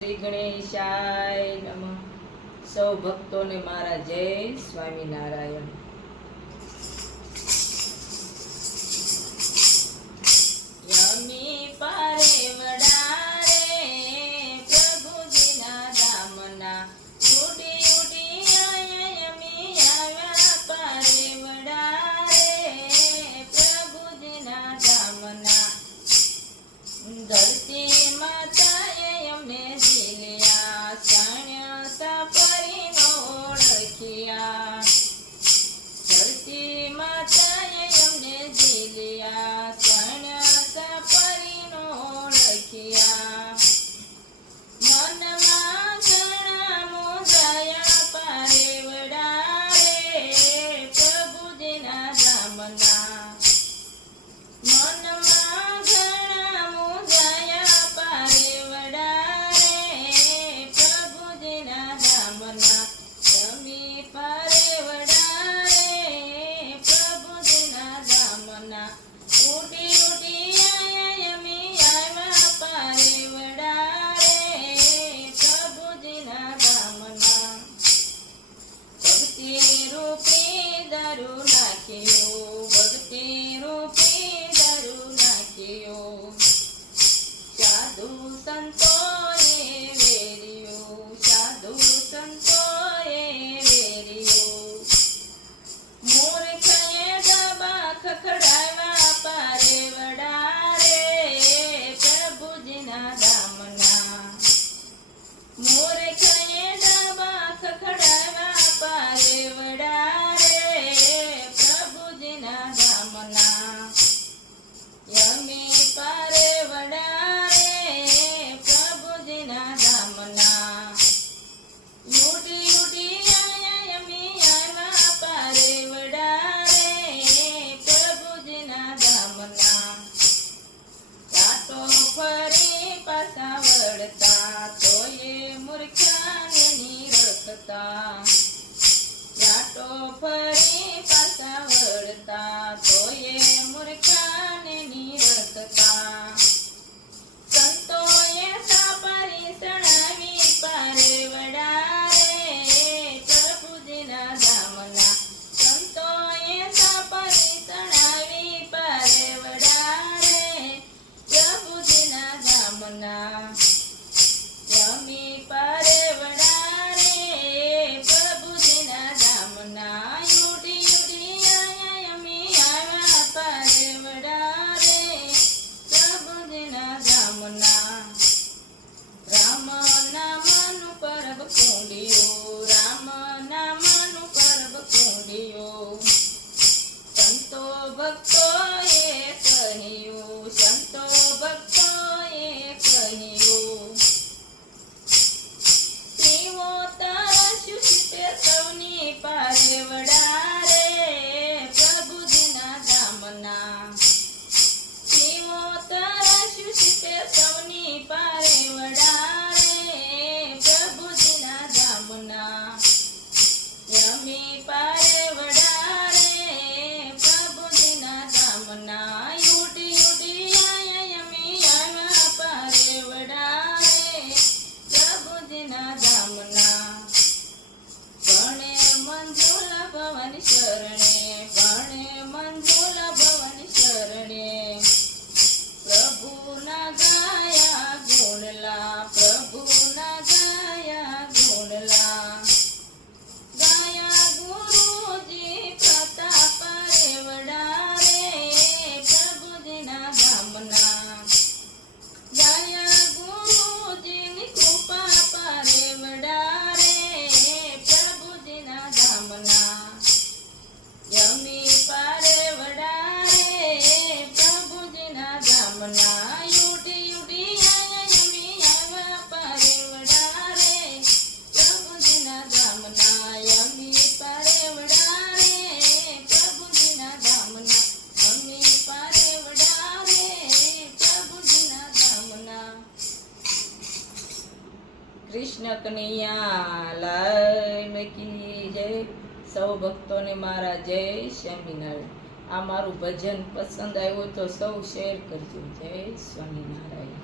શ્રી ગણેશાય નમઃ. સૌ ભક્તોને મારા જય સ્વામિનારાયણ. યમી પારે વડારે પ્રભુજીના ધામના ઉડી ઉડી આયા યમી આવ્યા પારે વડારે પ્રભુજીના ધામના ધરતી માતાએ અમને જીલ્યા સાણ્યા સફરીનો ઓળખ્યા. ધરતી માતાએ અમને જીલ્યા સાણ્યા સફરીનો ઓળખ્યા. મનમાં ઘણા મોજાયા પારે વડારે પ્રભુજીના ધામના. મનમાં ઘણા મોજાયા પારે વડારે પ્રભુજીના ધામના. યમી પારે વડારે પ્રભુજીના ધામના ઉડી ઉડી આયા યમી આવ્યા પારે વડારે પ્રભુજીના ધામના. ભક્તિ રૂપી દારૂ નાખ્યો, ભક્તિ રૂપી દારૂ નાખ્યો. સાધુ સંતોએ વેર્યો, સાધુ સંતોએ વેર્યો. મૂર્ખએ ડબા ખખડાવ્યા પારે વડારે પ્રભુજીના ધામના. મૂર્ખએ ડબા ખખડાવ્યા પારે વડારે પ્રભુજીના ધામના. યમી પારે વડારે પ્રભુજીના ધામના. ઉડી ઉડી આયા યમી આવ્યા પારે વડારે પ્રભુજીના ધામના. કાંટો ફરી પાછા વળતા તોયે મૂર્ખાને નિરખતા. કાંટો ફરી પાછા વળતા તોયે મૂર્ખાને નિરખતા. સંતોએ સાપરી સણાવી પારે વડારે પ્રભુજીના ધામના. સંતોએ સાપરી સણાવી પારે વડારે પ્રભુજીના ધામના. યમી પારે વડારે પ્રભુજીના ધામના. ઉડી ઉડી આયા યમી આવ્યા પારે વડારે પ્રભુજીના ધામના. રામ નામનું પરબ કુંડિયો, રામ નામનું પરબ કુંડિયો. સંતો ભક્તોએ કહ્યું, સંતો ભક્તોએ કહ્યું. શિવો તરસ્યું છે સૌની પારે વડારે પ્રભુજીના ધામના. શિવો તરસ્યું છે સૌની પારે વડારે પ્રભુજીના ધામના. યમી પારે વડારે પ્રભુજીના ધામના. ઉડી ઉડી આયા યમી આવ્યા પારે વડારે પ્રભુજીના ધામના. ભણે મંજુલા ભવન શરણે, ભણે મંજુલા ભવન શરણે. પ્રભુના ગાયા ગુણલા, પ્રભુના ગાયા ગુણલા. ગાયા ગુરુજી પ્રતાપ રે વડારે પ્રભુજીના ધામના. ગાયા ગુરુજીની કૃપા પારે વડારે પ્રભુજીના ધામના. યમી પારે વડારે પ્રભુજીના ધામના. ઉડી ઉડી આયા યમી આવ્યા પારે વડારે પ્રભુજીના ધામના. યમી પારે વડારે પ્રભુજીના ધામના. યમી પારે વડારે પ્રભુજીના ધામના. કૃષ્ણ કનૈયા લાલ કી જય. સૌ ભક્તોને મારા જય સ્વામિનારાયણ. આ મારું ભજન પસંદ આવ્યું તો સૌ શેર કરજો. જય સ્વામિનારાયણ.